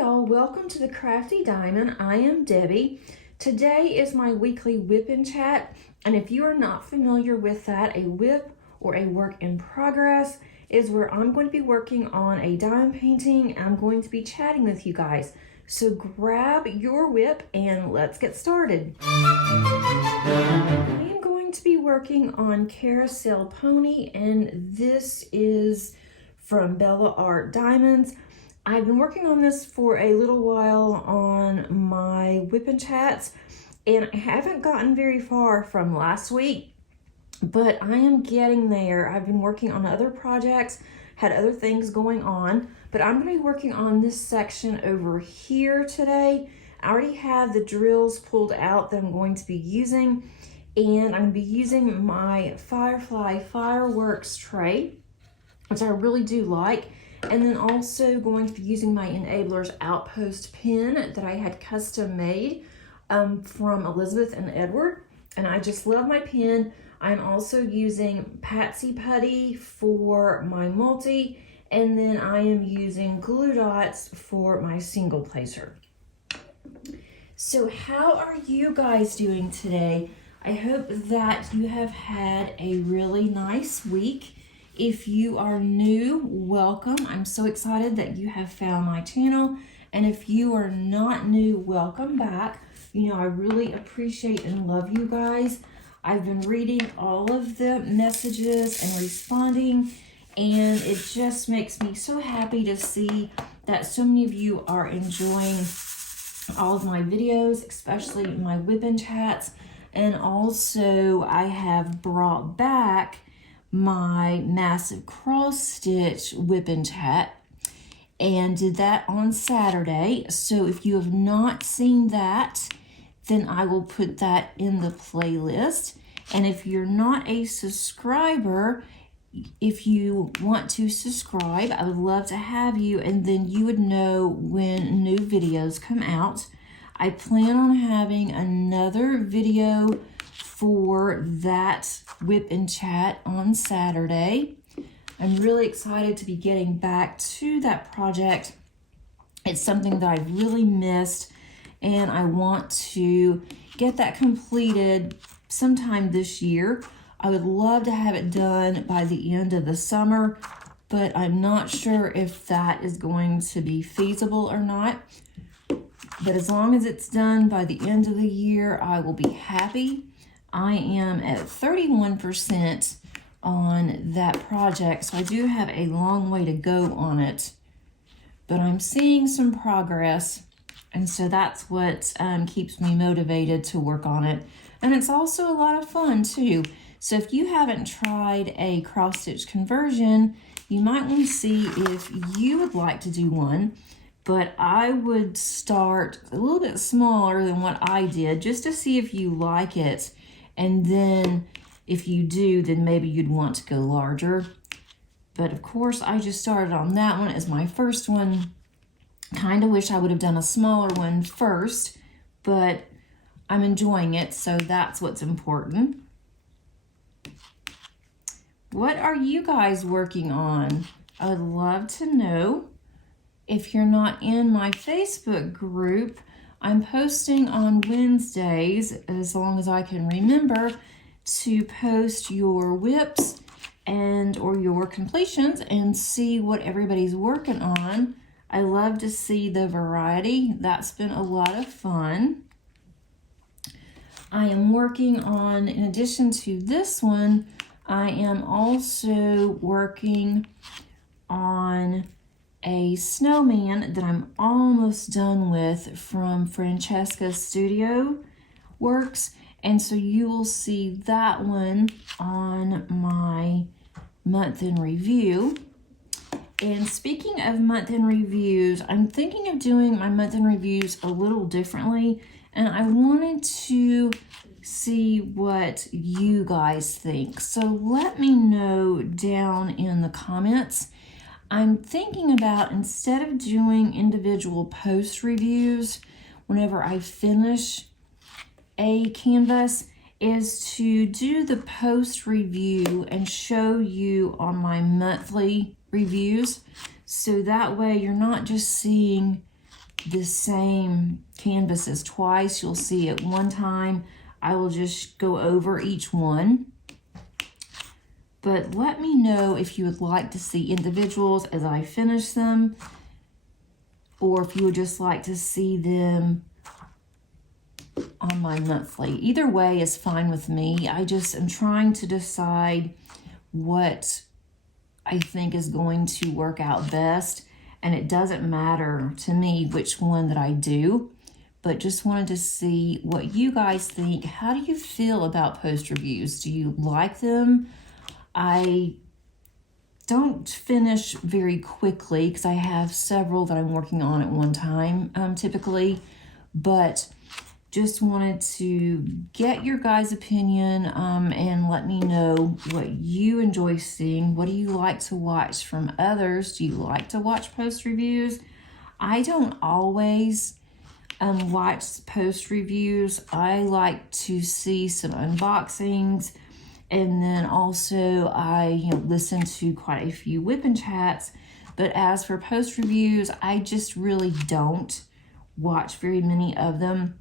y'all, welcome to the Crafty Diamond. I am Debbie. Today is my weekly WIP and chat, and if you are not familiar with that, a WIP or a work in progress is where I'm going to be working on a diamond painting and I'm going to be chatting with you guys. So grab your WIP and let's get started. I am going to be working on Carousel Pony, and this is from Bella Art Diamonds. I've been working on this for a little while on my WIP and chats, and I haven't gotten very far from last week, but I am getting there. I've been working on other projects, had other things going on, but I'm going to be working on this section over here today. I already have the drills pulled out that I'm going to be using, and I'm going to be using my Firefly Fireworks tray, which I really do like. And then also going to be using my Enablers Outpost pin that I had custom made from Elizabeth and Edward. And I just love my pin. I'm also using Patsy Putty for my multi. And then I am using glue dots for my single placer. So how are you guys doing today? I hope that you have had a really nice week. If you are new, welcome. I'm so excited that you have found my channel. And if you are not new, welcome back. You know, I really appreciate and love you guys. I've been reading all of the messages and responding, and it just makes me so happy to see that so many of you are enjoying all of my videos, especially my WIP and chats. And also I have brought back my massive cross stitch WIP and chat and did that on Saturday. So if you have not seen that, then I will put that in the playlist. And if you're not a subscriber, if you want to subscribe, I would love to have you, and then you would know when new videos come out. I plan on having another video for that WIP and chat on Saturday. I'm really excited to be getting back to that project. It's something that I've really missed, and I want to get that completed sometime this year. I would love to have it done by the end of the summer, but I'm not sure if that is going to be feasible or not. But as long as it's done by the end of the year, I will be happy. I am at 31% on that project, so I do have a long way to go on it, but I'm seeing some progress, and so that's what keeps me motivated to work on it. And it's also a lot of fun too. So if you haven't tried a cross-stitch conversion, you might want to see if you would like to do one, but I would start a little bit smaller than what I did just to see if you like it. And then if you do, then maybe you'd want to go larger. But of course, I just started on that one as my first one. Kind of wish I would have done a smaller one first, but I'm enjoying it, so that's what's important. What are you guys working on? I would love to know. If you're not in my Facebook group, I'm posting on Wednesdays, as long as I can remember, to post your WIPs and or your completions and see what everybody's working on. I love to see the variety. That's been a lot of fun. I am working on, in addition to this one, I am also working on a snowman that I'm almost done with from Francesca Studio Works, and so you will see that one on my month in review. And speaking of month in reviews, I'm thinking of doing my month in reviews a little differently, and I wanted to see what you guys think. So let me know down in the comments. I'm thinking about, instead of doing individual post reviews whenever I finish a canvas, is to do the post review and show you on my monthly reviews. So that way you're not just seeing the same canvases twice. You'll see at one time, I will just go over each one. But let me know if you would like to see individuals as I finish them, or if you would just like to see them on my monthly. Either way is fine with me. I just am trying to decide what I think is going to work out best, and it doesn't matter to me which one that I do, but just wanted to see what you guys think. How do you feel about post reviews? Do you like them? I don't finish very quickly because I have several that I'm working on at one time, typically, but just wanted to get your guys' opinion and let me know what you enjoy seeing. What do you like to watch from others? Do you like to watch post reviews? I don't always watch post reviews. I like to see some unboxings, and then also I listen to quite a few WIP and chats. But as for post reviews, I just really don't watch very many of them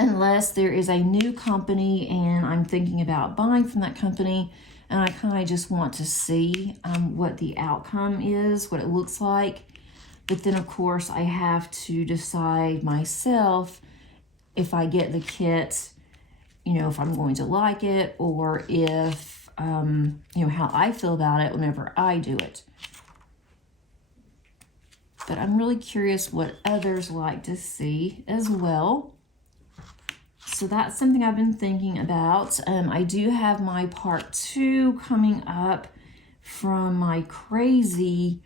unless there is a new company and I'm thinking about buying from that company, and I kind of just want to see what the outcome is, what it looks like. But then, of course, I have to decide myself if I get the kit, if I'm going to like it, or if, how I feel about it whenever I do it. But I'm really curious what others like to see as well. So that's something I've been thinking about. I do have my part 2 coming up from my crazy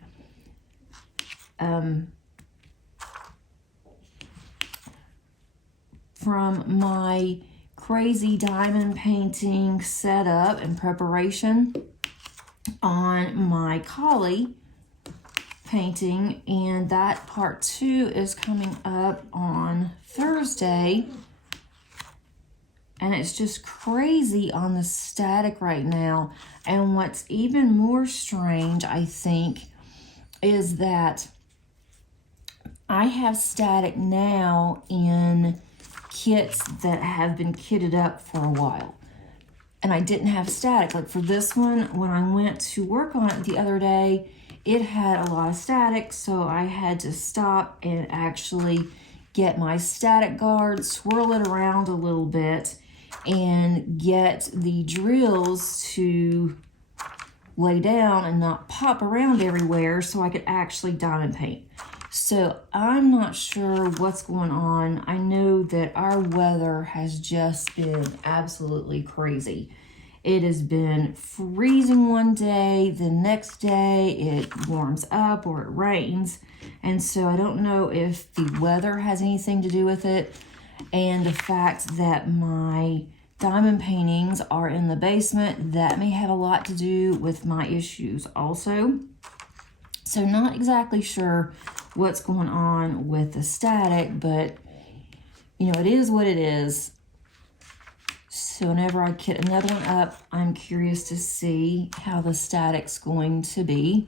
diamond painting setup and preparation on my collie painting, and that part 2 is coming up on Thursday. And it's just crazy on the static right now. And what's even more strange, I think, is that I have static now in kits that have been kitted up for a while. And I didn't have static. Like for this one, when I went to work on it the other day, it had a lot of static, so I had to stop and actually get my static guard, swirl it around a little bit, and get the drills to lay down and not pop around everywhere so I could actually diamond paint. So I'm not sure what's going on. I know that our weather has just been absolutely crazy. It has been freezing one day, the next day it warms up or it rains. And so I don't know if the weather has anything to do with it, and the fact that my diamond paintings are in the basement, that may have a lot to do with my issues also. So not exactly sure what's going on with the static, but it is what it is. So whenever I kit another one up, I'm curious to see how the static's going to be.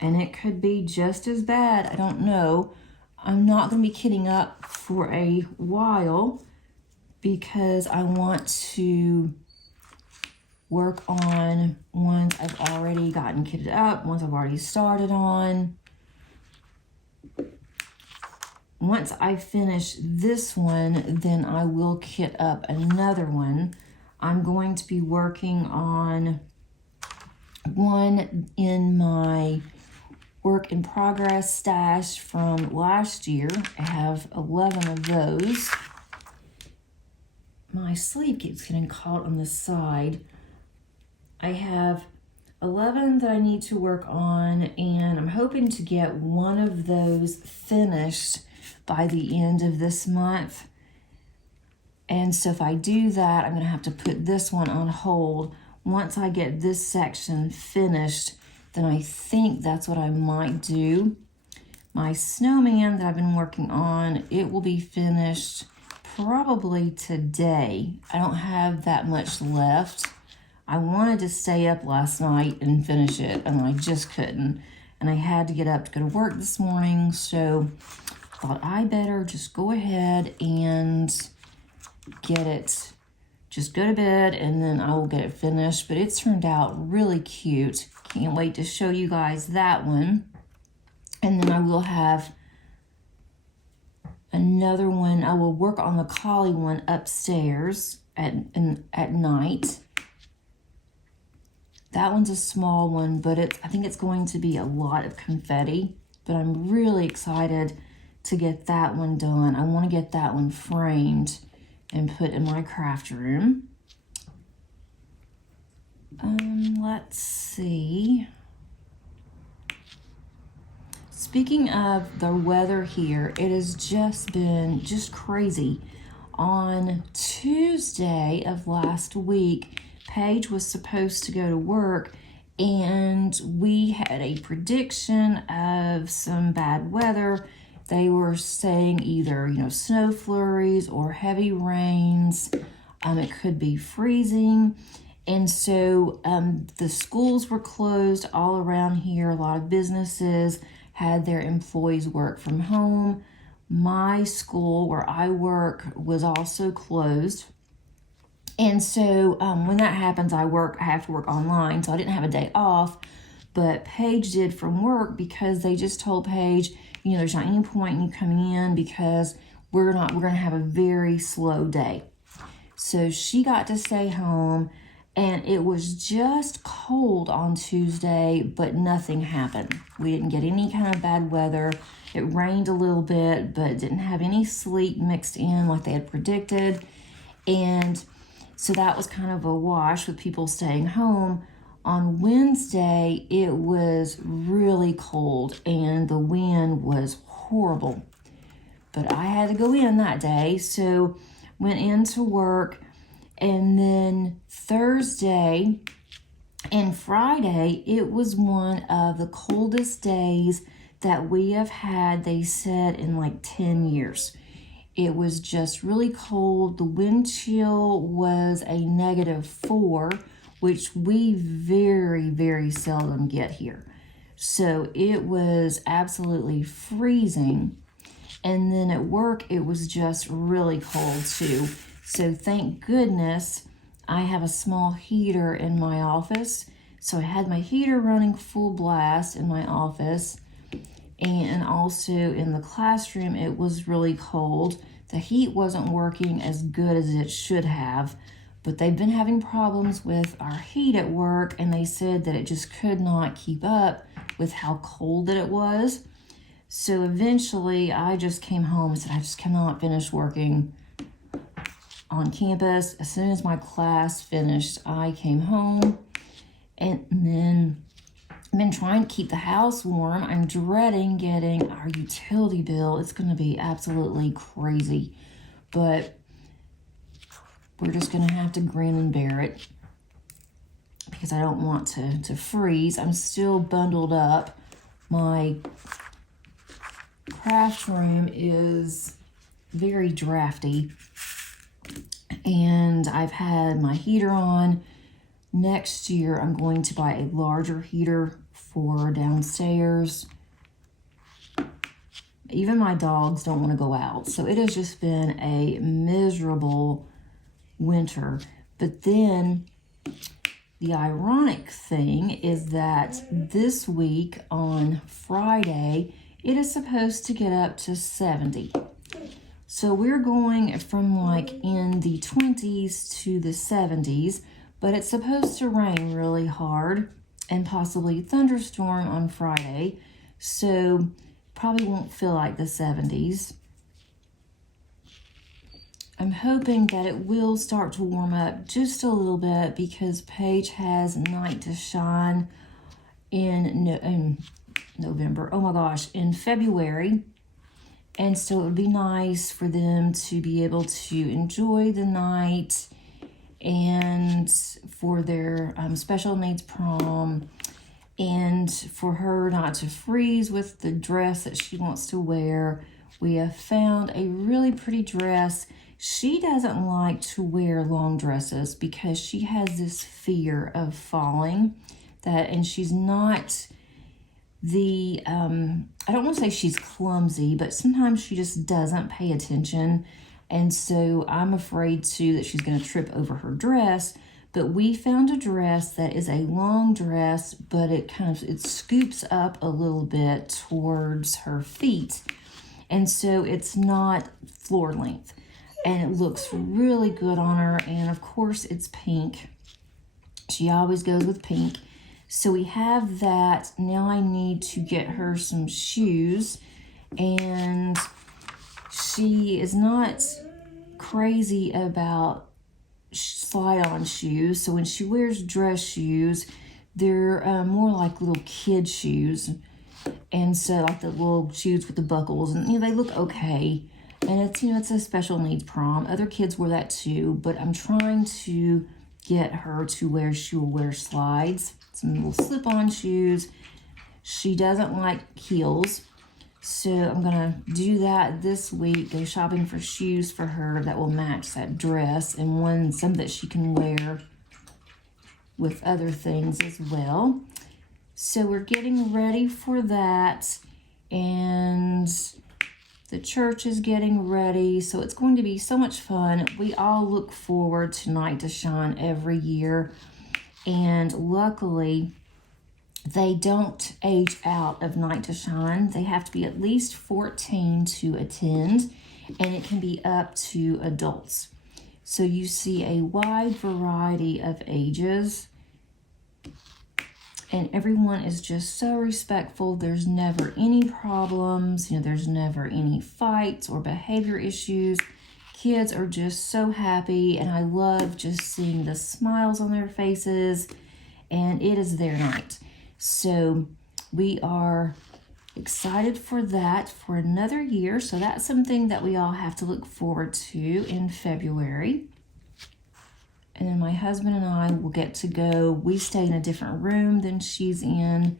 And it could be just as bad, I don't know. I'm not going to be kitting up for a while because I want to work on ones I've already gotten kitted up, ones I've already started on. Once I finish this one, then I will kit up another one. I'm going to be working on one in my work in progress stash from last year. I have 11 of those. My sleeve keeps getting caught on the side. I have 11 that I need to work on, and I'm hoping to get one of those finished by the end of this month. And so if I do that, I'm going to have to put this one on hold. Once I get this section finished, then I think that's what I might do. My snowman that I've been working on, it will be finished probably today. I don't have that much left. I wanted to stay up last night and finish it, and I just couldn't. And I had to get up to go to work this morning, so thought I better just go ahead and get it, just go to bed, and then I will get it finished. But it's turned out really cute. Can't wait to show you guys that one. And then I will have another one. I will work on the collie one upstairs at night. That one's a small one, but I think it's going to be a lot of confetti. But I'm really excited to get that one done. I want to get that one framed and put in my craft room. Let's see. Speaking of the weather here, it has just been crazy. On Tuesday of last week, Paige was supposed to go to work, and we had a prediction of some bad weather. They were saying either, snow flurries or heavy rains. It could be freezing. And so the schools were closed all around here. A lot of businesses had their employees work from home. My school where I work was also closed. And so when that happens, I have to work online, so I didn't have a day off, but Paige did from work, because they just told Paige, there's not any point in you coming in because we're going to have a very slow day. So she got to stay home, and it was just cold on Tuesday, but nothing happened. We didn't get any kind of bad weather. It rained a little bit, but it didn't have any sleet mixed in like they had predicted. And so that was kind of a wash with people staying home. On Wednesday, it was really cold and the wind was horrible. But I had to go in that day, so went into work. And then Thursday and Friday, it was one of the coldest days that we have had, they said, in like 10 years. It was just really cold. The wind chill was a -4, which we very, very seldom get here. So it was absolutely freezing. And then at work, it was just really cold too. So thank goodness I have a small heater in my office. So I had my heater running full blast in my office. And also in the classroom, it was really cold. The heat wasn't working as good as it should have, but they've been having problems with our heat at work, and they said that it just could not keep up with how cold that it was. So eventually I just came home and said, I just cannot finish working on campus. As soon as my class finished, I came home, and then I've been trying to keep the house warm. I'm dreading getting our utility bill. It's going to be absolutely crazy, but we're just going to have to grin and bear it because I don't want to freeze. I'm still bundled up. My craft room is very drafty, and I've had my heater on. Next year, I'm going to buy a larger heater for downstairs. Even my dogs don't want to go out. So it has just been a miserable winter. But then the ironic thing is that this week on Friday, it is supposed to get up to 70. So we're going from like in the 20s to the 70s. But it's supposed to rain really hard and possibly thunderstorm on Friday. So probably won't feel like the 70s. I'm hoping that it will start to warm up just a little bit because Paige has Night to Shine in November. Oh my gosh, in February. And so it would be nice for them to be able to enjoy the night and for their special needs prom, and for her not to freeze with the dress that she wants to wear. We have found a really pretty dress. She doesn't like to wear long dresses because she has this fear of falling, and she's not I don't want to say she's clumsy, but sometimes she just doesn't pay attention. And so I'm afraid too that she's going to trip over her dress. But we found a dress that is a long dress, but it scoops up a little bit towards her feet. And so it's not floor length. And it looks really good on her. And of course it's pink. She always goes with pink. So we have that. Now I need to get her some shoes. And she is not crazy about slide-on shoes. So when she wears dress shoes, they're more like little kid shoes. And so like the little shoes with the buckles. And they look okay. And it's a special needs prom. Other kids wear that too. But I'm trying to get her to where she will wear slides. Some little slip-on shoes. She doesn't like heels. So I'm going to do that this week. Go shopping for shoes for her that will match that dress. And some that she can wear with other things as well. So we're getting ready for that. And the church is getting ready. So it's going to be so much fun. We all look forward to Night to Shine every year. And luckily, they don't age out of Night to Shine. They have to be at least 14 to attend, and it can be up to adults. So you see a wide variety of ages, and everyone is just so respectful. There's never any problems. There's never any fights or behavior issues. Kids are just so happy, and I love just seeing the smiles on their faces, and it is their night. So we are excited for that for another year. So that's something that we all have to look forward to in February. And then my husband and I will get to go. We stay in a different room than she's in,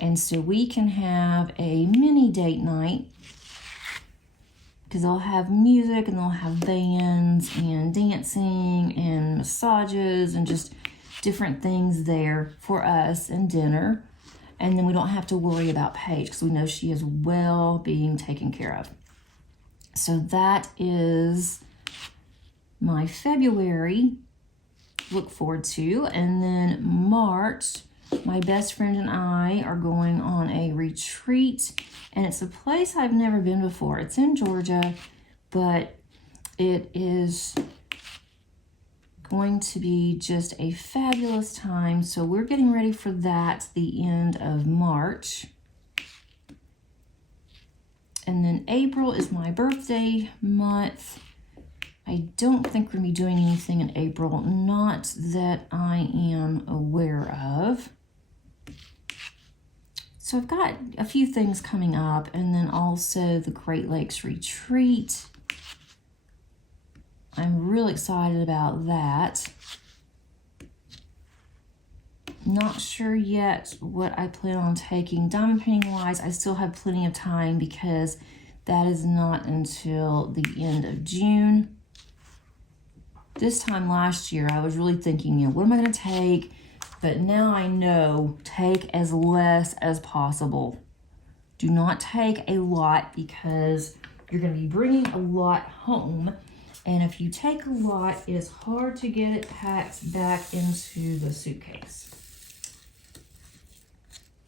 and so we can have a mini date night. Because they'll have music and they'll have bands and dancing and massages and just different things there for us and dinner. And then we don't have to worry about Paige because we know she is well being taken care of. So that is my February look forward to. And then March, my best friend and I are going on a retreat, and it's a place I've never been before. It's in Georgia, but it is going to be just a fabulous time. So we're getting ready for that the end of March. And then April is my birthday month. I don't think we're going to be doing anything in April, not that I am aware of. So I've got a few things coming up, and then also the Great Lakes Retreat. I'm really excited about that. Not sure yet what I plan on taking. Diamond painting wise, I still have plenty of time because that is not until the end of June. This time last year, I was really thinking, what am I going to take? But now I know, take as less as possible. Do not take a lot because you're going to be bringing a lot home. And if you take a lot, it is hard to get it packed back into the suitcase.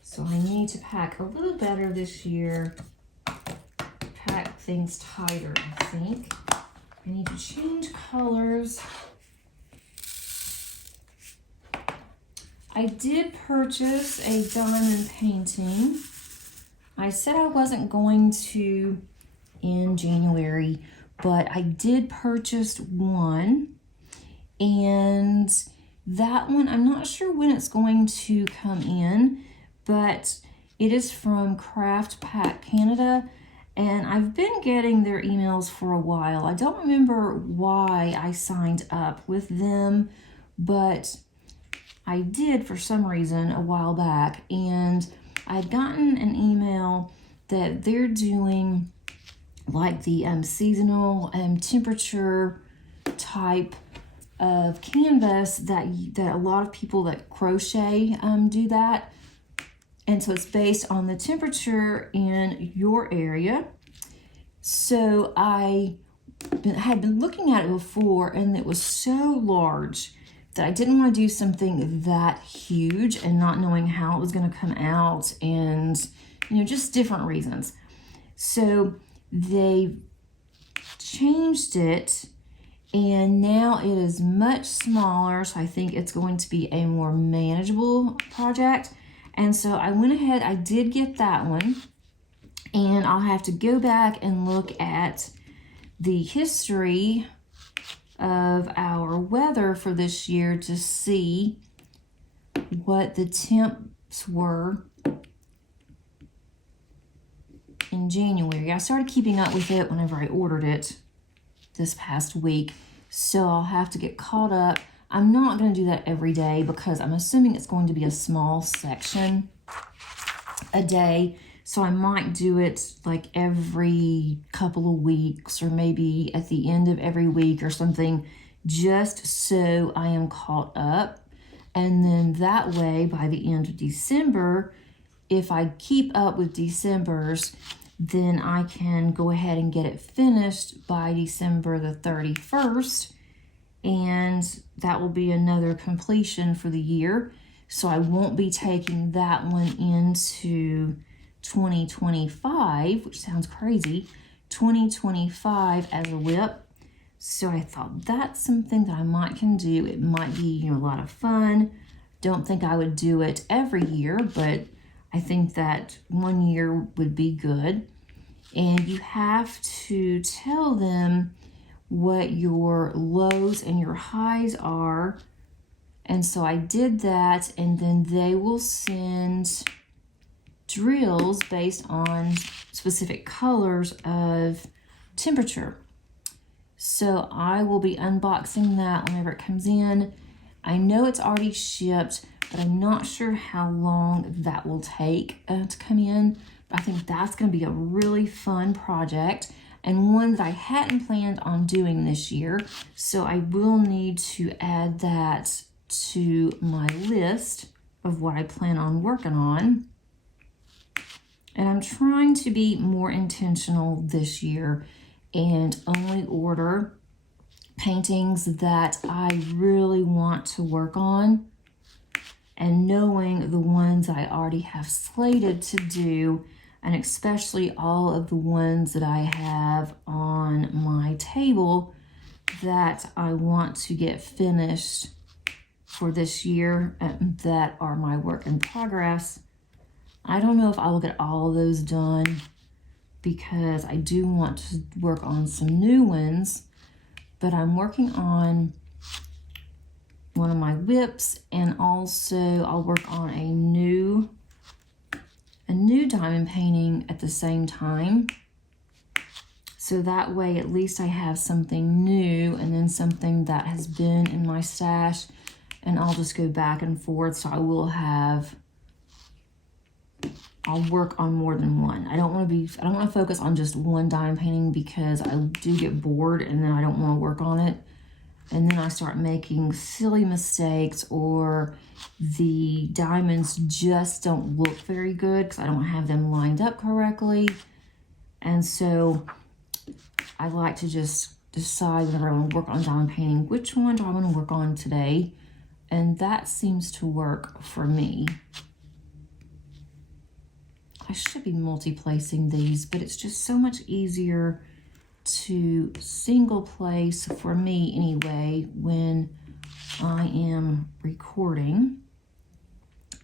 So I need to pack a little better this year. Pack things tighter, I think. I need to change colors. I did purchase a diamond painting. I said I wasn't going to in January, but I did purchase one. And that one, I'm not sure when it's going to come in, but it is from Crafty Pkwy Canada. And I've been getting their emails for a while. I don't remember why I signed up with them, but I did for some reason a while back. And I'd gotten an email that they're doing like the seasonal temperature type of canvas that a lot of people that crochet do that. And so it's based on the temperature in your area. So I had been looking at it before, and it was so large that I didn't want to do something that huge and not knowing how it was going to come out, and just different reasons. So they changed it, and now it is much smaller, so I think it's going to be a more manageable project. And so I went ahead, I did get that one, and I'll have to go back and look at the history of our weather for this year to see what the temps were in January. I started keeping up with it whenever I ordered it this past week, so I'll have to get caught up. I'm not going to do that every day because I'm assuming it's going to be a small section a day. So I might do it like every couple of weeks, or maybe at the end of every week or something, just so I am caught up. And then that way, by the end of December, if I keep up with December's, then I can go ahead and get it finished by December the 31st. And that will be another completion for the year. So I won't be taking that one into 2025, which sounds crazy, 2025 as a WIP. So I thought that's something that I might can do. It might be, a lot of fun. Don't think I would do it every year, but I think that one year would be good. And you have to tell them what your lows and your highs are. And so I did that, and then they will send drills based on specific colors of temperature. So I will be unboxing that whenever it comes in. I know it's already shipped, but I'm not sure how long that will take to come in. But I think that's going to be a really fun project, and one that I hadn't planned on doing this year. So I will need to add that to my list of what I plan on working on. And I'm trying to be more intentional this year and only order paintings that I really want to work on, and knowing the ones I already have slated to do, and especially all of the ones that I have on my table that I want to get finished for this year, that are my work in progress. I don't know if I will get all of those done because I do want to work on some new ones, but I'm working on one of my WIPs, and also I'll work on a new diamond painting at the same time. So that way at least I have something new and then something that has been in my stash, and I'll just go back and forth. So I'll work on more than one. I don't want to focus on just one diamond painting because I do get bored and then I don't want to work on it. And then I start making silly mistakes, or the diamonds just don't look very good because I don't have them lined up correctly. And so I like to just decide whenever I want to work on diamond painting, which one do I want to work on today? And that seems to work for me. I should be multi-placing these, but it's just so much easier to single place for me anyway when I am recording.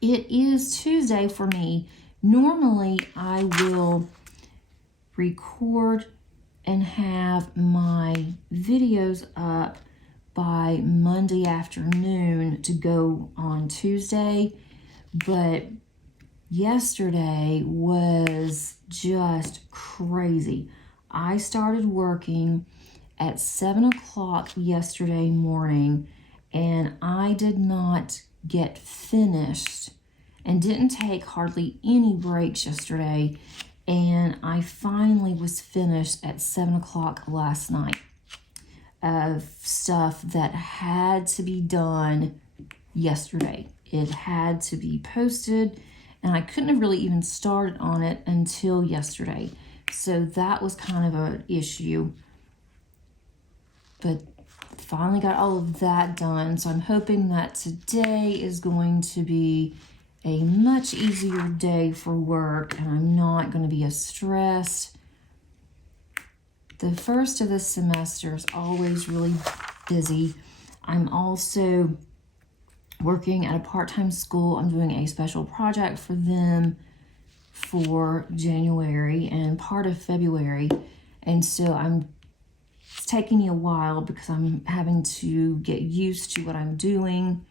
It is Tuesday for me. Normally I will record and have my videos up by Monday afternoon to go on Tuesday, but yesterday was just crazy. I started working at 7 o'clock yesterday morning, and I did not get finished and didn't take hardly any breaks yesterday. And I finally was finished at 7 o'clock last night of stuff that had to be done yesterday. It had to be posted and I couldn't have really even started on it until yesterday. So that was kind of an issue. But finally got all of that done. So I'm hoping that today is going to be a much easier day for work, and I'm not going to be as stressed. The first of the semester is always really busy. I'm also working at a part-time school. I'm doing a special project for them for January and part of February. And so it's taking me a while because I'm having to get used to what I'm doing,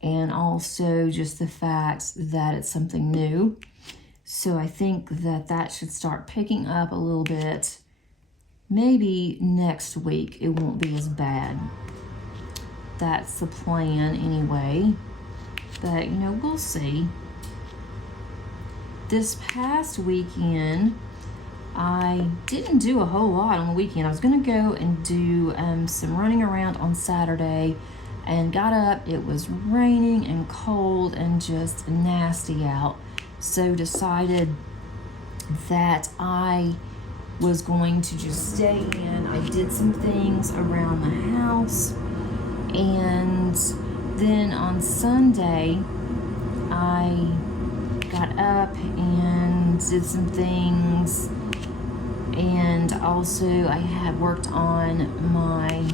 and also just the fact that it's something new. So I think that should start picking up a little bit. Maybe next week it won't be as bad. That's the plan anyway. But, you know, we'll see. This past weekend, I didn't do a whole lot on the weekend. I was going to go and do some running around on Saturday, and got up. It was raining and cold and just nasty out. So decided that I was going to just stay in. I did some things around the house, and then on Sunday I got up and did some things, and also I had worked on my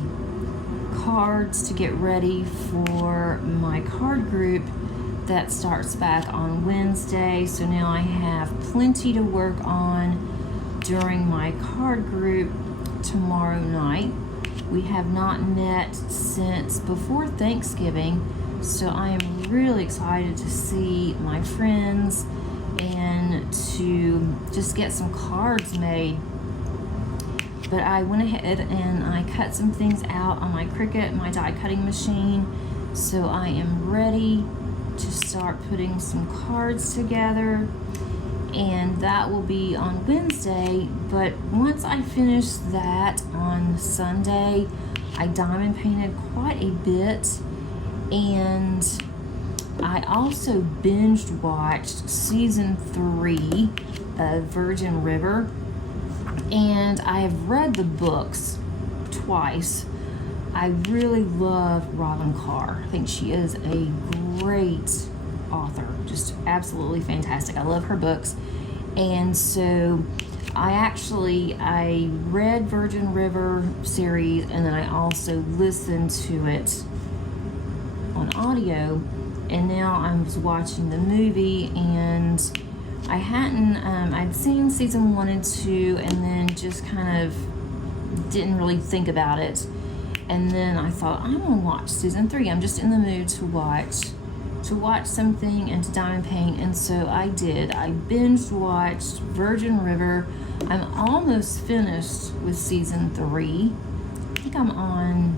cards to get ready for my card group that starts back on Wednesday. So now I have plenty to work on during my card group tomorrow night. We have not met since before Thanksgiving, so I am really excited to see my friends and to just get some cards made. But I went ahead and I cut some things out on my Cricut, my die cutting machine, so I am ready to start putting some cards together, and that will be on Wednesday. But once I finish that on Sunday, I diamond painted quite a bit, and I also binge watched season 3 of Virgin River, and I have read the books twice. I really love Robin Carr. I think she is a great author, just absolutely fantastic. I love her books. And so I read Virgin River series, and then I also listened to it on audio, and now I was watching the movie, and I hadn't, I'd seen season 1 and 2, and then just kind of didn't really think about it. And then I thought, I'm gonna watch season 3. I'm just in the mood to watch something and to diamond paint. And so I did. I binge watched Virgin River. I'm almost finished with season 3. I think I'm on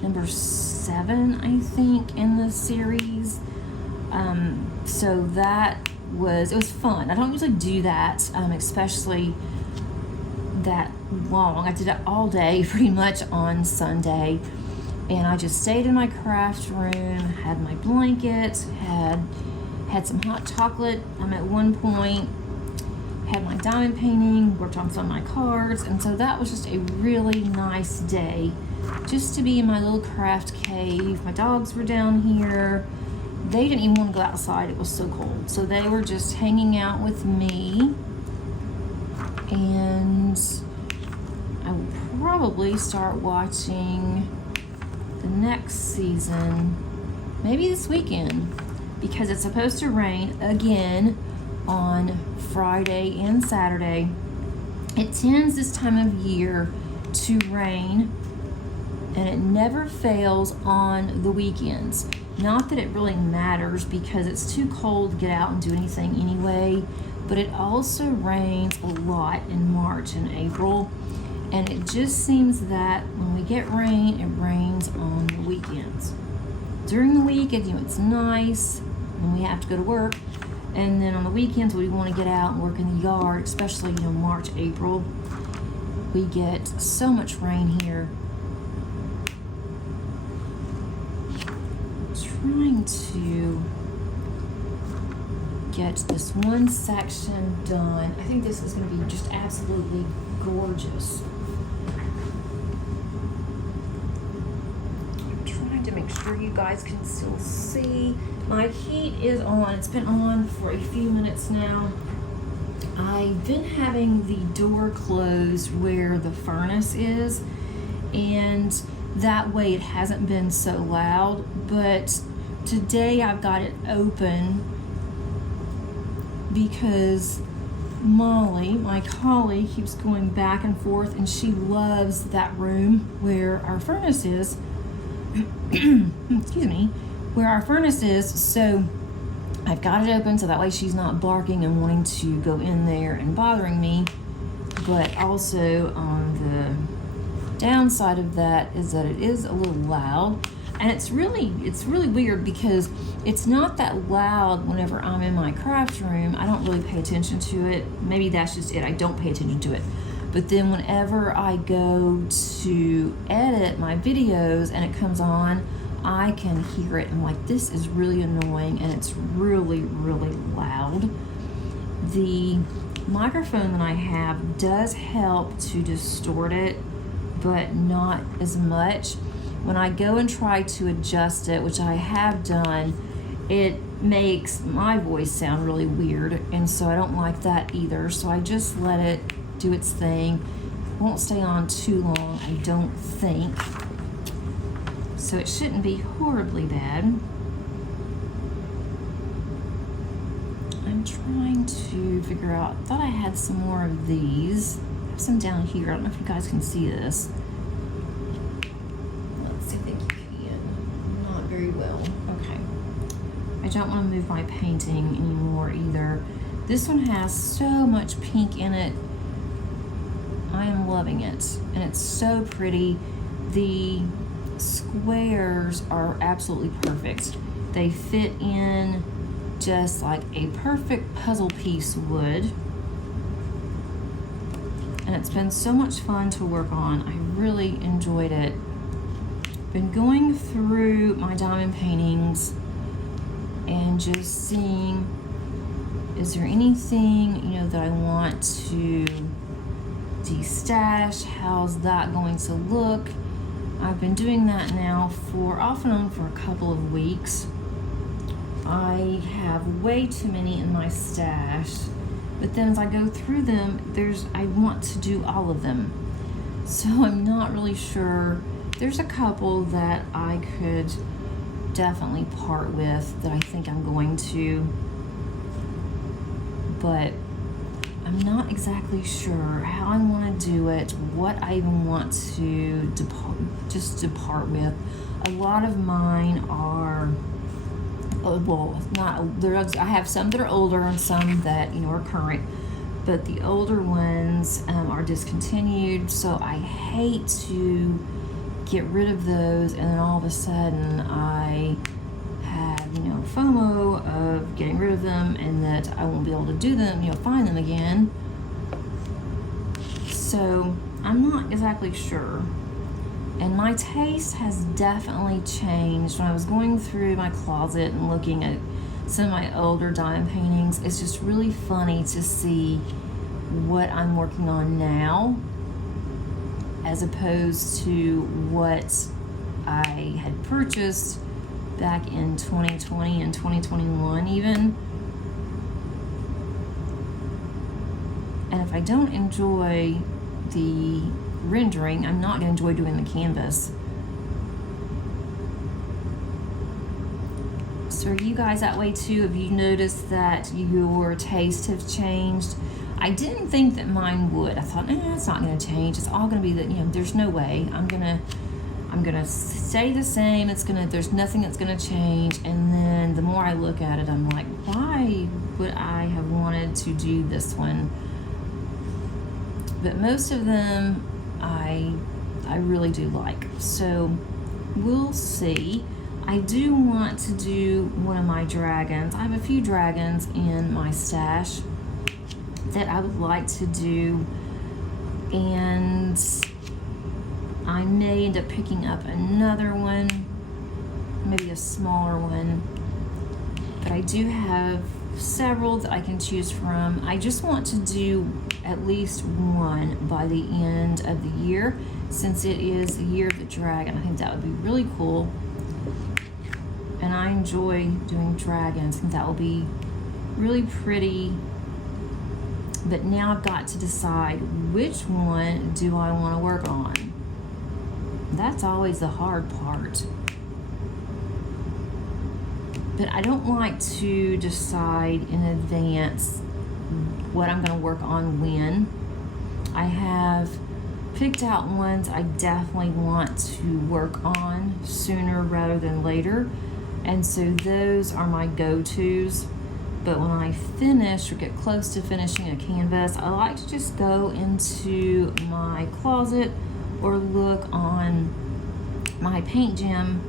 number 7, I think, in the series. So it was fun. I don't usually do that, especially that long. I did it all day pretty much on Sunday, and I just stayed in my craft room, had my blanket, had some hot chocolate at one point, had my diamond painting, worked on some of my cards, and so that was just a really nice day just to be in my little craft cave. My dogs were down here. They didn't even want to go outside. It was so cold. So they were just hanging out with me. And I will probably start watching the next season maybe this weekend, because it's supposed to rain again on Friday and Saturday. It tends this time of year to rain, and it never fails on the weekends. Not that it really matters, because it's too cold to get out and do anything anyway, but it also rains a lot in March and April, and it just seems that when we get rain, it rains on the weekends. During the week, it's nice when we have to go to work, and then on the weekends we want to get out and work in the yard, especially March, April. We get so much rain here. Trying to get this one section done. I think this is going to be just absolutely gorgeous. I'm trying to make sure you guys can still see. My heat is on. It's been on for a few minutes now. I've been having the door closed where the furnace is, and that way it hasn't been so loud, but today I've got it open because Molly, my colleague, keeps going back and forth, and she loves that room where our furnace is. Excuse me, where our furnace is, so I've got it open so that way she's not barking and wanting to go in there and bothering me. But also on the downside of that is that it is a little loud, and it's really weird because it's not that loud whenever I'm in my craft room. I don't really pay attention to it. Maybe that's just it. I don't pay attention to it. But then whenever I go to edit my videos and it comes on, I can hear it. I'm like, this is really annoying, and it's really loud. The microphone that I have does help to distort it, but not as much. When I go and try to adjust it, which I have done, it makes my voice sound really weird, and so I don't like that either. So I just let it do its thing. It won't stay on too long, I don't think. So it shouldn't be horribly bad. I'm trying to figure out, I thought I had some more of these. I have some down here. I don't know if you guys can see this. Let's see if you can. Not very well. Okay. I don't want to move my painting anymore either. This one has so much pink in it. I am loving it, and it's so pretty. The squares are absolutely perfect. They fit in just like a perfect puzzle piece would, and it's been so much fun to work on. I really enjoyed it. Been going through my diamond paintings and just seeing, is there anything, that I want to de-stash? How's that going to look? I've been doing that now for off and on for a couple of weeks. I have way too many in my stash, but then as I go through them, I want to do all of them. So I'm not really sure. There's a couple that I could definitely part with that I think I'm going to, but I'm not exactly sure how I want to do it, what I even want to depart with. A lot of mine are, I have some that are older and some that, are current, but the older ones are discontinued, so I hate to get rid of those and then all of a sudden I have, FOMO of getting rid of them and that I won't be able to do them, find them again. So I'm not exactly sure. And my taste has definitely changed. When I was going through my closet and looking at some of my older diamond paintings, it's just really funny to see what I'm working on now as opposed to what I had purchased back in 2020 and 2021 even. And if I don't enjoy the rendering, I'm not going to enjoy doing the canvas. So are you guys that way too? Have you noticed that your taste have changed? I didn't think that mine would. I thought, it's not going to change. It's all going to be that, there's no way. I'm gonna stay the same. There's nothing that's gonna change. And then the more I look at it, I'm like, why would I have wanted to do this one? But most of them I really do like. So we'll see. I do want to do one of my dragons. I have a few dragons in my stash that I would like to do, and I may end up picking up another one, maybe a smaller one. But I do have several that I can choose from. I just want to do at least one by the end of the year, since it is the year of the dragon. I think that would be really cool. And I enjoy doing dragons. I think that will be really pretty. But now I've got to decide which one do I want to work on. That's always the hard part. But I don't like to decide in advance what I'm going to work on when. I have picked out ones I definitely want to work on sooner rather than later. And so those are my go-tos. But when I finish or get close to finishing a canvas, I like to just go into my closet or look on my paint gem,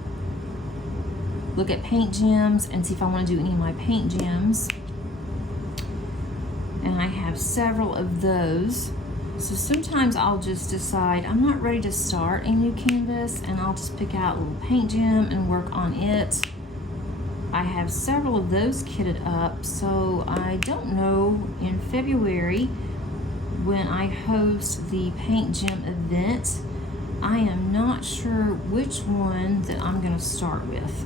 look at paint gems and see if I want to do any of my paint gems. And I have several of those. So sometimes I'll just decide I'm not ready to start a new canvas, and I'll just pick out a little paint gem and work on it. I have several of those kitted up, so I don't know in February when I host the paint gem event, I am not sure which one that I'm going to start with.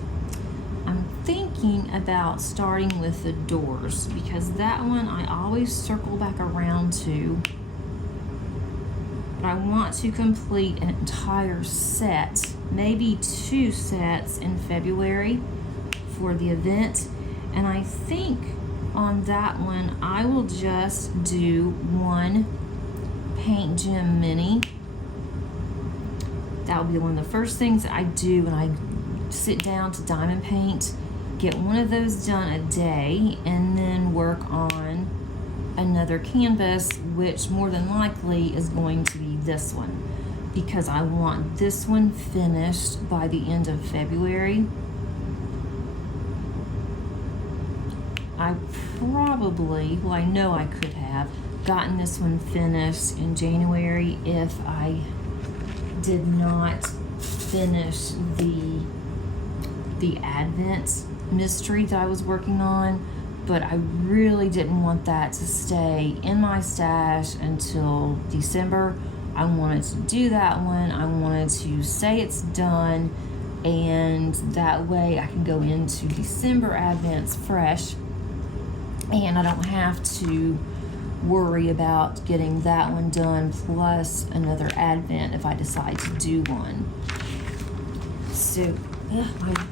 I'm thinking about starting with the doors, because that one I always circle back around to. But I want to complete an entire set, maybe 2 sets in February for the event. And I think on that one I will just do one paint gem mini. That will be one of the first things that I do when I sit down to diamond paint. Get one of those done a day and then work on another canvas, which more than likely is going to be this one, because I want this one finished by the end of February. I probably, well, I know I could have gotten this one finished in January if I did not finish the Advent mystery that I was working on, but I really didn't want that to stay in my stash until December. I wanted to do that one. I wanted to say it's done, and that way I can go into December Advents fresh, and I don't have to worry about getting that one done plus another Advent if I decide to do one. So I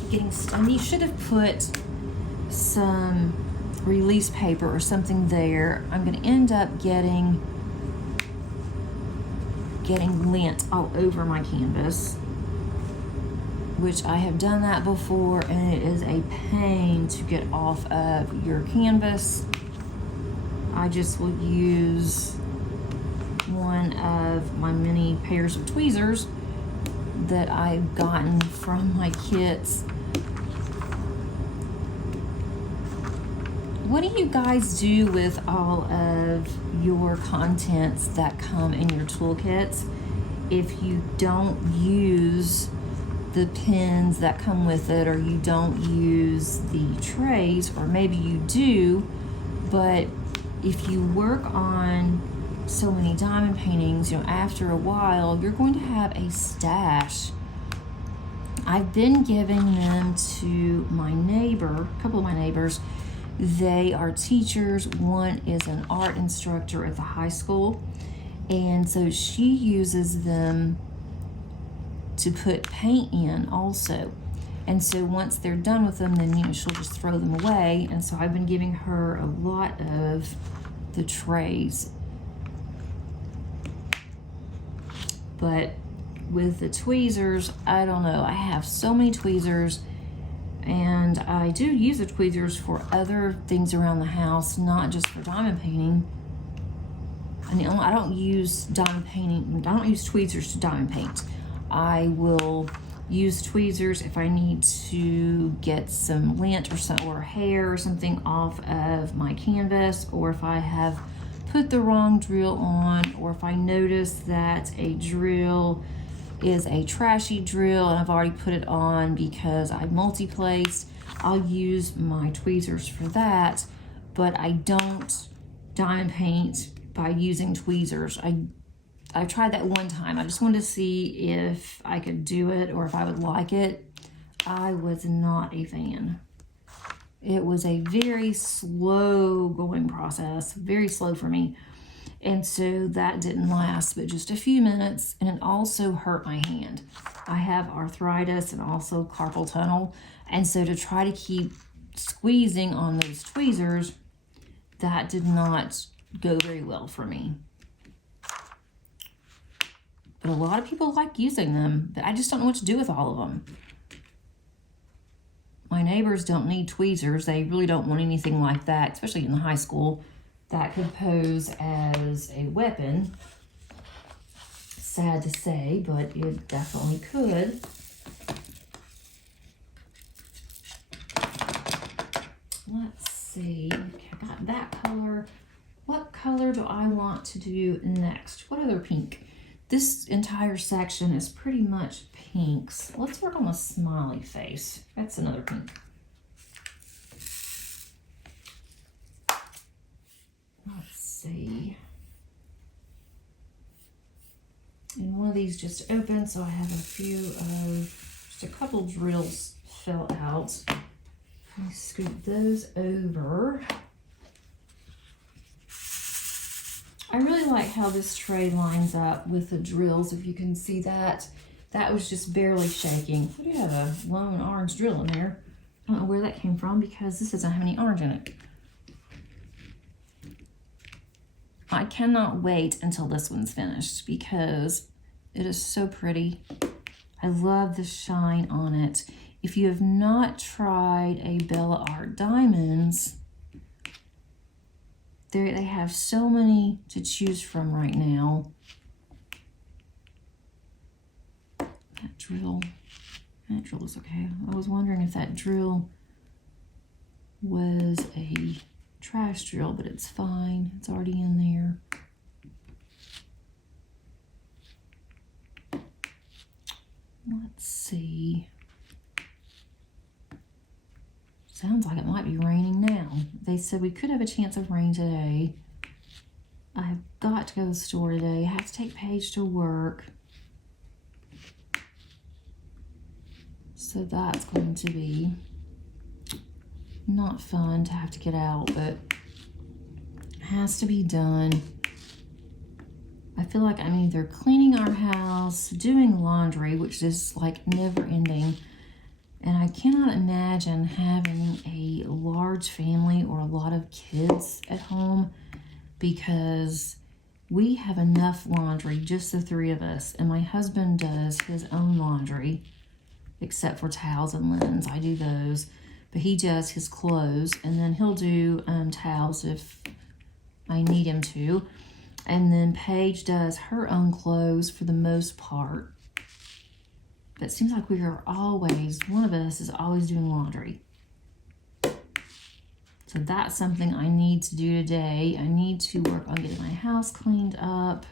keep getting stuck. You should have put some release paper or something there. I'm going to end up getting lint all over my canvas, which I have done that before, and it is a pain to get off of your canvas. I just will use one of my many pairs of tweezers that I've gotten from my kits. What do you guys do with all of your contents that come in your toolkits if you don't use the pins that come with it, or you don't use the trays, or maybe you do, but if you work on so many diamond paintings, after a while you're going to have a stash. I've been giving them to my neighbor, a couple of my neighbors. They are teachers. One is an art instructor at the high school, and so she uses them to put paint in also. And so once they're done with them, then she'll just throw them away. And so I've been giving her a lot of the trays. But with the tweezers, I don't know. I have so many tweezers, and I do use the tweezers for other things around the house, not just for diamond painting. And I don't use diamond painting. I don't use tweezers to diamond paint. I will use tweezers if I need to get some lint or hair or something off of my canvas, or if I have put the wrong drill on, or if I notice that a drill is a trashy drill and I've already put it on because I multi-placed. I'll use my tweezers for that, but I don't diamond paint by using tweezers. I tried that one time. I just wanted to see if I could do it or if I would like it. I was not a fan. It was a very slow going process, very slow for me. And so that didn't last but just a few minutes, and it also hurt my hand. I have arthritis and also carpal tunnel, and so to try to keep squeezing on those tweezers, that did not go very well for me. But a lot of people like using them, but I just don't know what to do with all of them. My neighbors don't need tweezers. They really don't want anything like that, especially in the high school. That could pose as a weapon. Sad to say, but it definitely could. Let's see. Okay, I got that color. What color do I want to do next? What other pink? This entire section is pretty much pinks. Let's work on the smiley face. That's another pink. Let's see. And one of these just opened, so I have just a couple drills fell out. Let me scoot those over. I really like how this tray lines up with the drills, if you can see that. That was just barely shaking. We do have a lone orange drill in there. I don't know where that came from because this doesn't have any orange in it. I cannot wait until this one's finished because it is so pretty. I love the shine on it. If you have not tried a Bella Art Diamonds, they have so many to choose from right now. That drill is okay. I was wondering if that drill was a trash drill, but it's fine. It's already in there. Let's see. Sounds like it might be raining now. They said we could have a chance of rain today. I've got to go to the store today. I have to take Paige to work. So that's going to be not fun to have to get out, but it has to be done. I feel like I'm either cleaning our house, doing laundry, which is like never ending. And I cannot imagine having a large family or a lot of kids at home because we have enough laundry, just the three of us. And my husband does his own laundry, except for towels and linens. I do those. But he does his clothes, and then he'll do towels if I need him to. And then Paige does her own clothes for the most part. But it seems like one of us is always doing laundry. So that's something I need to do today. I need to work on getting my house cleaned up.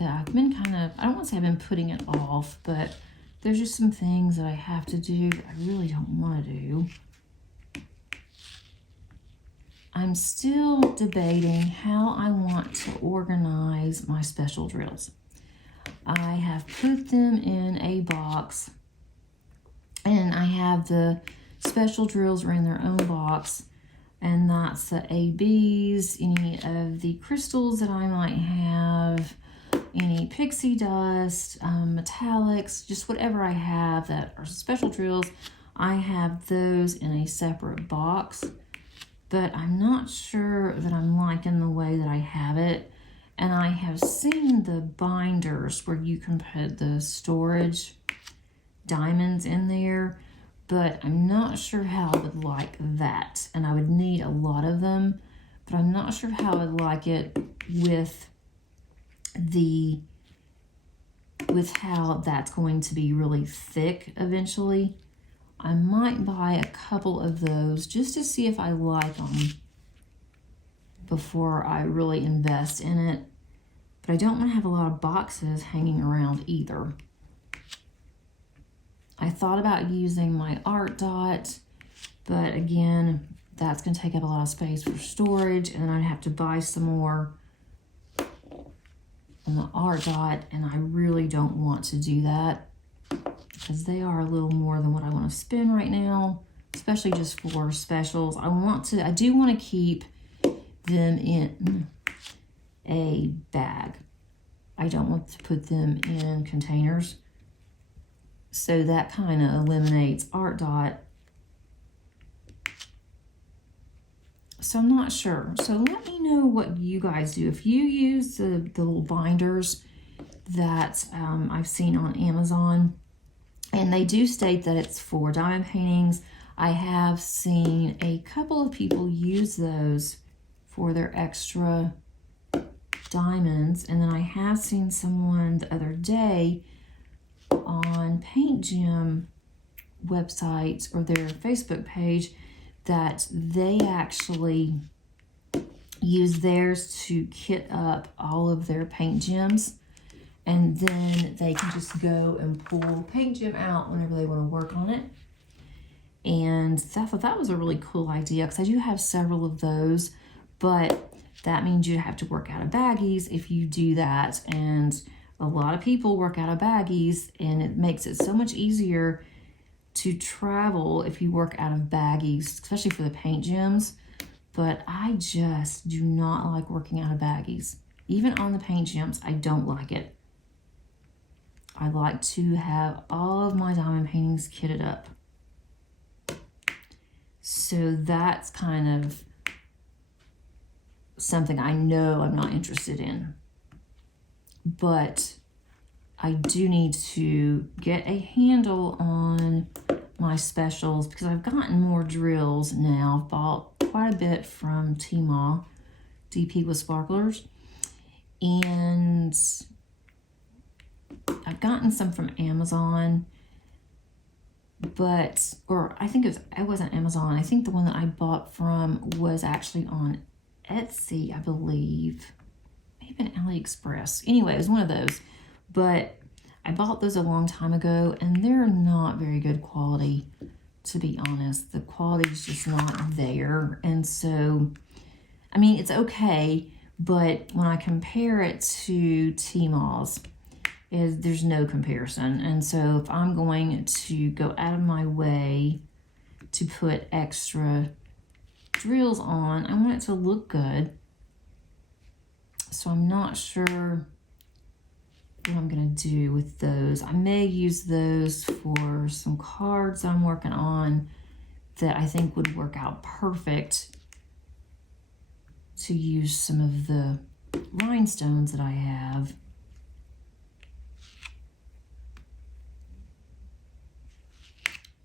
I've been I don't want to say I've been putting it off, but there's just some things that I have to do that I really don't want to do. I'm still debating how I want to organize my special drills. I have put them in a box, and I have the special drills are in their own box, and that's the ABs, any of the crystals that I might have, any pixie dust, metallics, just whatever I have that are special drills. I have those in a separate box. But I'm not sure that I'm liking the way that I have it. And I have seen the binders where you can put the storage diamonds in there, but I'm not sure how I would like that. And I would need a lot of them, but I'm not sure how I would like it with how that's going to be really thick eventually. I might buy a couple of those just to see if I like them before I really invest in it. But I don't want to have a lot of boxes hanging around either. I thought about using my art dot, but again, that's going to take up a lot of space for storage, and then I'd have to buy some more on the art dot, and I really don't want to do that because they are a little more than what I want to spend right now, especially just for specials. I do want to keep them in a bag. I don't want to put them in containers. So that kind of eliminates art dot. So I'm not sure. So let me know what you guys do. If you use the little binders that I've seen on Amazon, and they do state that it's for diamond paintings. I have seen a couple of people use those for their extra diamonds. And then I have seen someone the other day on Paint Gym website or their Facebook page that they actually use theirs to kit up all of their paint gems, and then they can just go and pull paint gem out whenever they want to work on it. And I thought that was a really cool idea because I do have several of those, but that means you have to work out of baggies if you do that. And a lot of people work out of baggies, and it makes it so much easier to travel if you work out of baggies, especially for the paint gems. But I just do not like working out of baggies. Even on the paint gems, I don't like it. I like to have all of my diamond paintings kitted up. So that's kind of something I know I'm not interested in. But I do need to get a handle on my specials because I've gotten more drills now. I've bought quite a bit from Tmall, DP with sparklers, and I've gotten some from Amazon, or I think it wasn't Amazon. I think the one that I bought from was actually on Etsy, I believe, maybe an AliExpress. Anyway, it was one of those. But I bought those a long time ago, and they're not very good quality, to be honest. The quality is just not there. And so, I mean, it's okay, but when I compare it to Tmall's, there's no comparison. And so if I'm going to go out of my way to put extra drills on, I want it to look good. So I'm not sure what I'm going to do with those. I may use those for some cards I'm working on that I think would work out perfect to use some of the rhinestones that I have.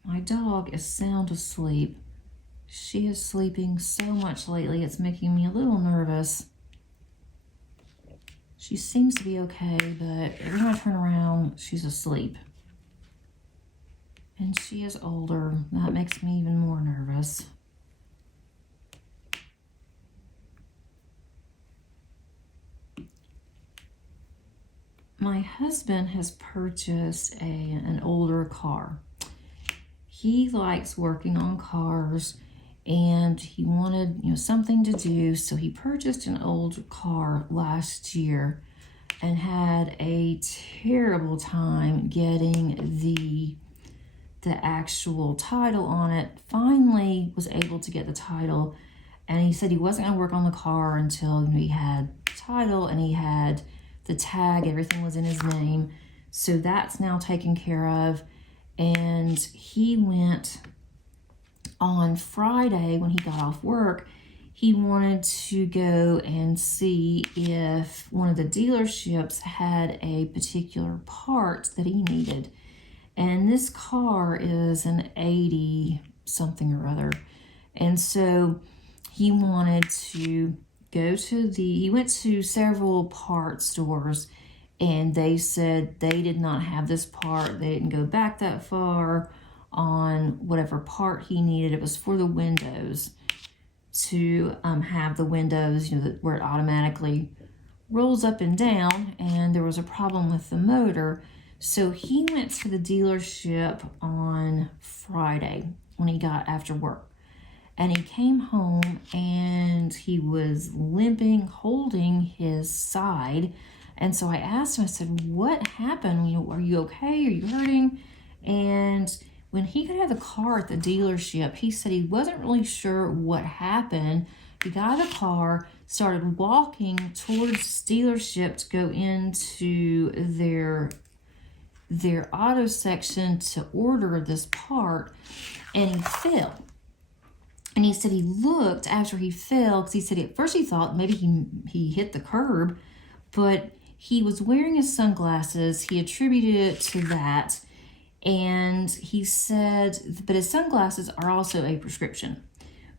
My dog is sound asleep. She is sleeping so much lately, it's making me a little nervous. She seems to be okay, but every time I turn around, she's asleep. And she is older. That makes me even more nervous. My husband has purchased an older car. He likes working on cars, and he wanted, something to do, so he purchased an old car last year and had a terrible time getting the actual title on it. Finally was able to get the title, and he said he wasn't going to work on the car until he had the title and he had the tag, everything was in his name. So that's now taken care of. And he went on Friday when he got off work. He wanted to go and see if one of the dealerships had a particular part that he needed. And this car is an 80 something or other. And so he wanted to go to he went to several part stores, and they said they did not have this part. They didn't go back that far on whatever part he needed. It was for the windows, to have the windows, where it automatically rolls up and down, and there was a problem with the motor. So he went to the dealership on Friday when he got after work. And he came home and he was limping, holding his side. And so I asked him, I said, what happened? Are you okay? Are you hurting? And when he got out of the car at the dealership, he said he wasn't really sure what happened. He got out of the car, started walking towards the dealership to go into their auto section to order this part, and he fell. And he said he looked after he fell, because he said at first he thought maybe he hit the curb, but he was wearing his sunglasses. He attributed it to that. And he said, but his sunglasses are also a prescription.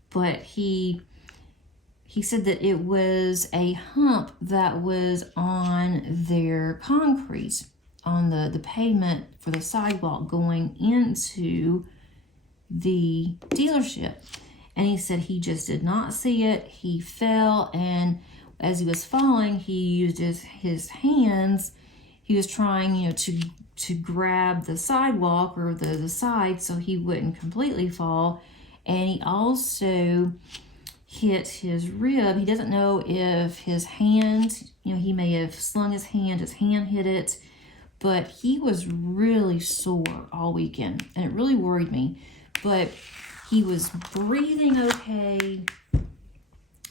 But he said that it was a hump that was on their concrete, on the pavement for the sidewalk going into the dealership. And he said he just did not see it. He fell, and as he was falling, he used his hands. He was trying, to grab the sidewalk or the side so he wouldn't completely fall. And he also hit his rib. He doesn't know if his hand, he may have slung his hand hit it, but he was really sore all weekend, and it really worried me. But he was breathing okay.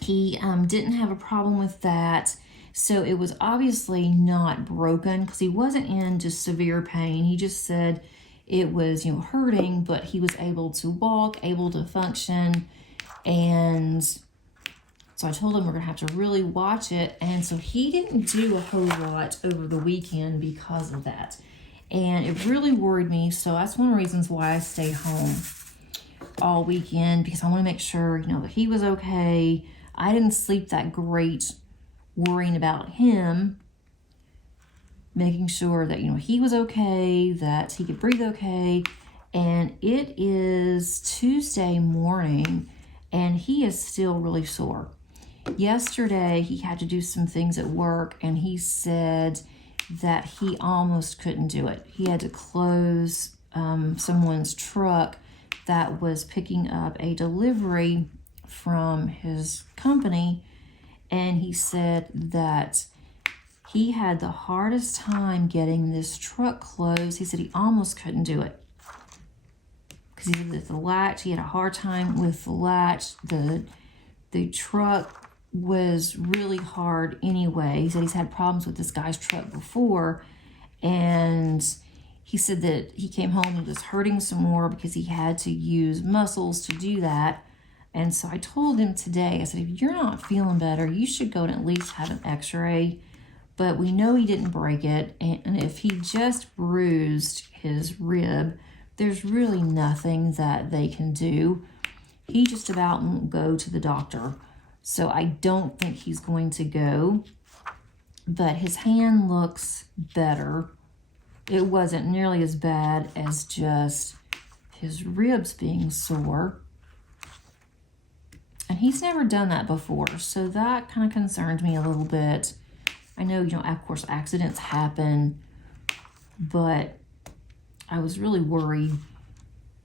He didn't have a problem with that. So it was obviously not broken, because he wasn't in just severe pain. He just said it was, hurting, but he was able to walk, able to function. And so I told him we're going to have to really watch it. And so he didn't do a whole lot over the weekend because of that. And it really worried me. So that's one of the reasons why I stayed home all weekend, because I want to make sure, that he was okay. I didn't sleep that great worrying about him, making sure that, he was okay, that he could breathe okay. And it is Tuesday morning, and he is still really sore. Yesterday, he had to do some things at work, and he said that he almost couldn't do it. He had to close someone's truck that was picking up a delivery from his company, and he said that he had the hardest time getting this truck closed. He said he almost couldn't do it, because he said that the latch, he had a hard time with the latch. The truck was really hard anyway. He said he's had problems with this guy's truck before, and he said that he came home and was hurting some more because he had to use muscles to do that. And so I told him today, I said, if you're not feeling better, you should go and at least have an x-ray. But we know he didn't break it. And if he just bruised his rib, there's really nothing that they can do. He just about won't go to the doctor. So I don't think he's going to go. But his hand looks better. It wasn't nearly as bad as just his ribs being sore. And he's never done that before, so that kind of concerned me a little bit. I know, of course, accidents happen, but I was really worried,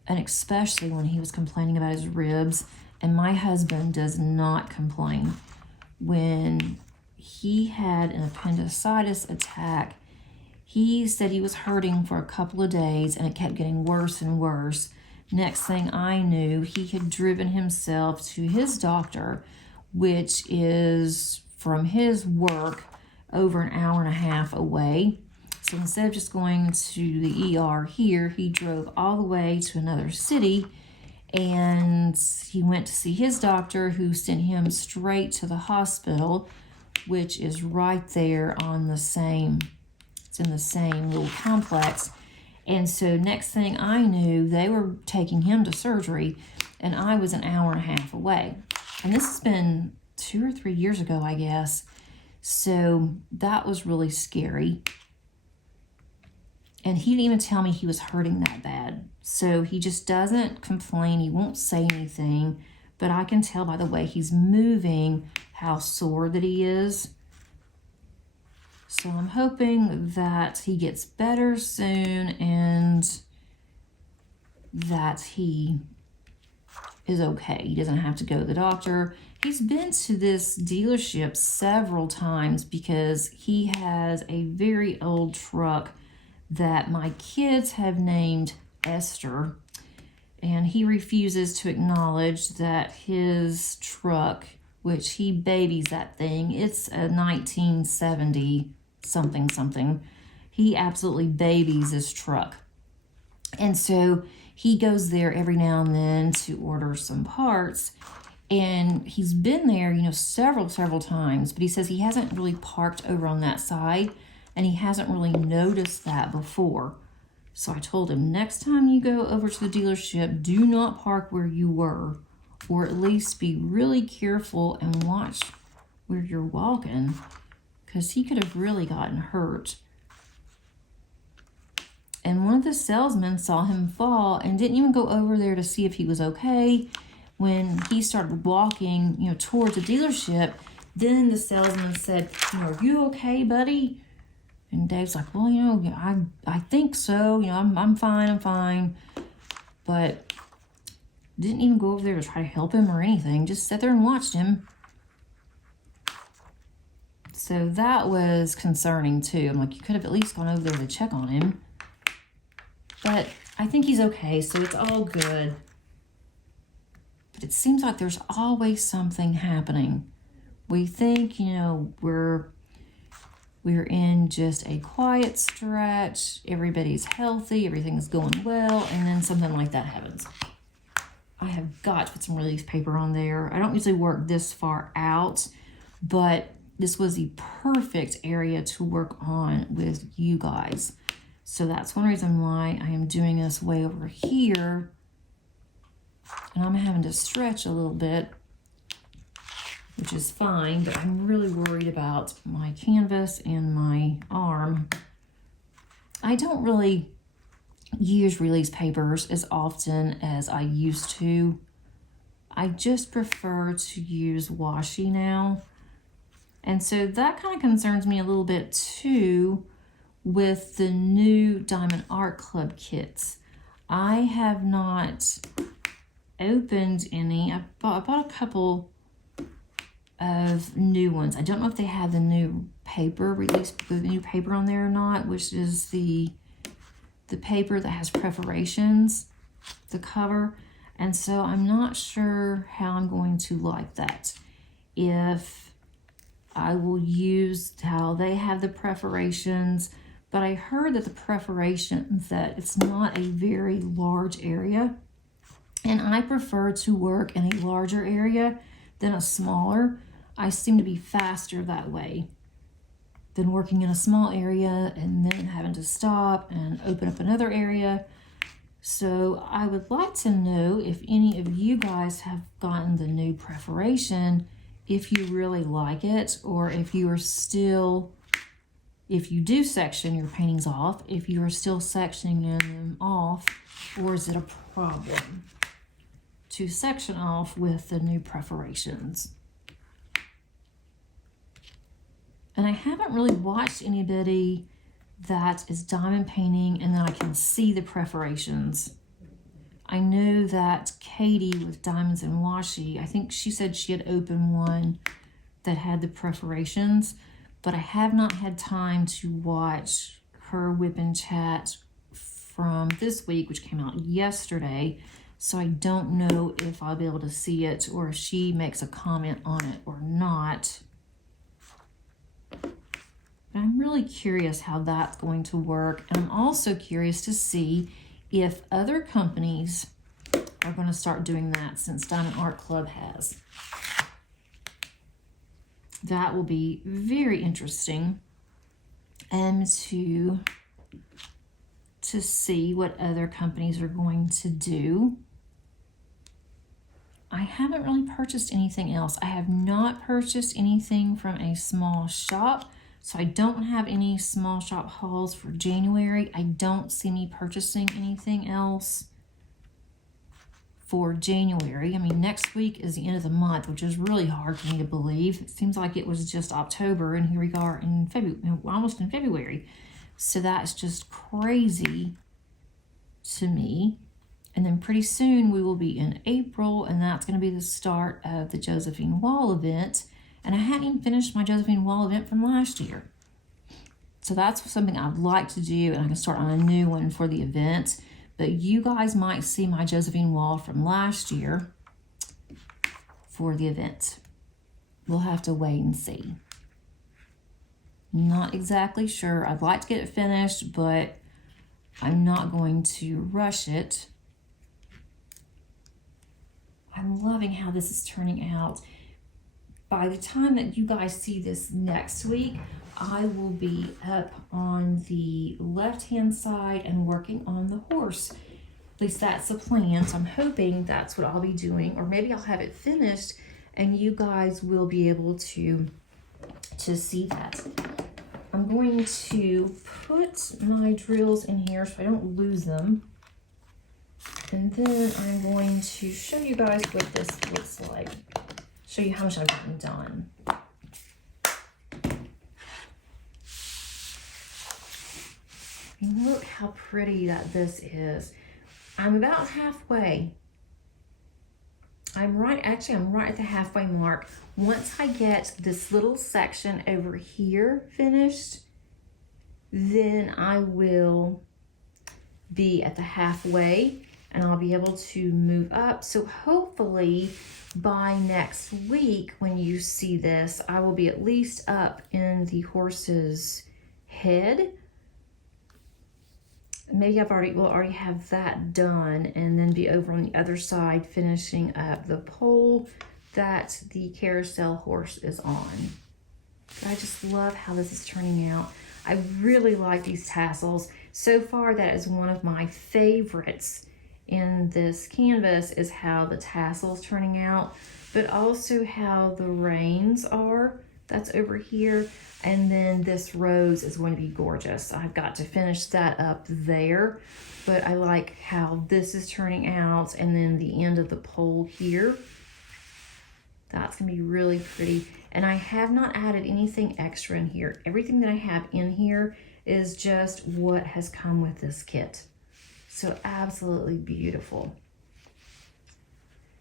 and especially when he was complaining about his ribs. And my husband does not complain. When he had an appendicitis attack, he said he was hurting for a couple of days, and it kept getting worse and worse. Next thing I knew, he had driven himself to his doctor, which is from his work over an hour and a half away. So instead of just going to the ER here, he drove all the way to another city, and he went to see his doctor, who sent him straight to the hospital, which is right there on the same, it's in the same little complex. And so next thing I knew, they were taking him to surgery, and I was an hour and a half away. And this has been 2 or 3 years ago, I guess. So that was really scary. And he didn't even tell me he was hurting that bad. So he just doesn't complain. He won't say anything. But I can tell by the way he's moving how sore that he is. So I'm hoping that he gets better soon and that he is okay. He doesn't have to go to the doctor. He's been to this dealership several times because he has a very old truck that my kids have named Esther, and he refuses to acknowledge that his truck, which he babies that thing, it's a 1970 something. He absolutely babies his truck. And so he goes there every now and then to order some parts. And he's been there, you know, several times, but he says he hasn't really parked over on that side and he hasn't really noticed that before. So I told him, next time you go over to the dealership, do not park where you were, or at least be really careful and watch where you're walking, because he could have really gotten hurt. And one of the salesmen saw him fall and didn't even go over there to see if he was okay. When he started walking, you know, towards the dealership, then the salesman said, you know, are you okay, buddy? And Dave's like, well, you know, I think so. You know, I'm fine. But didn't even go over there to try to help him or anything. Just sat there and watched him. So that was concerning too. I'm like, you could have at least gone over there to check on him. But I think he's okay, so it's all good. But it seems like there's always something happening. We think, you know, we're in just a quiet stretch, everybody's healthy, everything's going well, and then something like that happens. I have got to put some release paper on there. I don't usually work this far out, but this was the perfect area to work on with you guys. So that's one reason why I am doing this way over here. And I'm having to stretch a little bit, which is fine, but I'm really worried about my canvas and my arm. I don't really use release papers as often as I used to. I just prefer to use washi now. And so that kind of concerns me a little bit too with the new Diamond Art Club kits. I have not opened any. I bought a couple of new ones. I don't know if they have the new paper released, the new paper on there or not, which is the paper that has perforations, the cover. And so I'm not sure how I'm going to like that. If I will use how they have the perforations, but I heard that the perforations, that it's not a very large area. And I prefer to work in a larger area than a smaller. I seem to be faster that way than working in a small area and then having to stop and open up another area. So I would like to know if any of you guys have gotten the new perforation, if you really like it, or if you are still, if you do section your paintings off, if you are still sectioning them off, or is it a problem to section off with the new perforations? And I haven't really watched anybody that is diamond painting and then I can see the perforations. I know that Katie with Diamonds and Washi, I think she said she had opened one that had the perforations, but I have not had time to watch her WIP and Chat from this week, which came out yesterday. So I don't know if I'll be able to see it or if she makes a comment on it or not. But I'm really curious how that's going to work. And I'm also curious to see if other companies are going to start doing that, since Diamond Art Club has. That will be very interesting, and to see what other companies are going to do. I haven't really purchased anything else. I have not purchased anything from a small shop. So I don't have any small shop hauls for January. I don't see me purchasing anything else for January. I mean, next week is the end of the month, which is really hard for me to believe. It seems like it was just October, and here we are in February, almost in February. So that's just crazy to me. And then pretty soon we will be in April, and that's going to be the start of the Josephine Wall event. And I hadn't even finished my Josephine Wall event from last year. So that's something I'd like to do, and I can start on a new one for the event. But you guys might see my Josephine Wall from last year for the event. We'll have to wait and see. Not exactly sure. I'd like to get it finished, but I'm not going to rush it. I'm loving how this is turning out. By the time that you guys see this next week, I will be up on the left-hand side and working on the horse. At least that's the plan. So I'm hoping that's what I'll be doing, or maybe I'll have it finished and you guys will be able to see that. I'm going to put my drills in here so I don't lose them. And then I'm going to show you guys what this looks like. Show you how much I've gotten done. And look how pretty that this is. I'm about halfway. I'm right at the halfway mark. Once I get this little section over here finished, then I will be at the halfway and I'll be able to move up. So hopefully by next week when you see this, I will be at least up in the horse's head. Maybe will already have that done, and then be over on the other side finishing up the pole that the carousel horse is on. But I just love how this is turning out. I really like these tassels. So far, that is one of my favorites in this canvas, is how the tassels turning out, but also how the reins are. That's over here. And then this rose is going to be gorgeous. I've got to finish that up there, but I like how this is turning out. And then the end of the pole here, that's gonna be really pretty. And I have not added anything extra in here. Everything that I have in here is just what has come with this kit. So absolutely beautiful.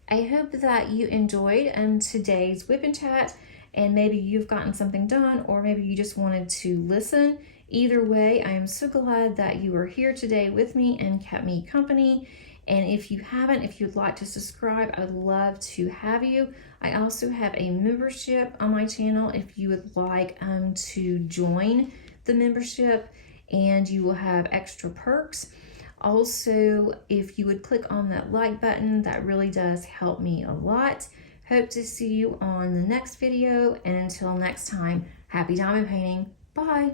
I hope that you enjoyed today's WIP and Chat, and maybe you've gotten something done, or maybe you just wanted to listen. Either way, I am so glad that you are here today with me and kept me company. And if you haven't, if you'd like to subscribe, I'd love to have you. I also have a membership on my channel if you would like to join the membership, and you will have extra perks. Also, if you would click on that like button, that really does help me a lot. Hope to see you on the next video, and until next time, happy diamond painting. Bye.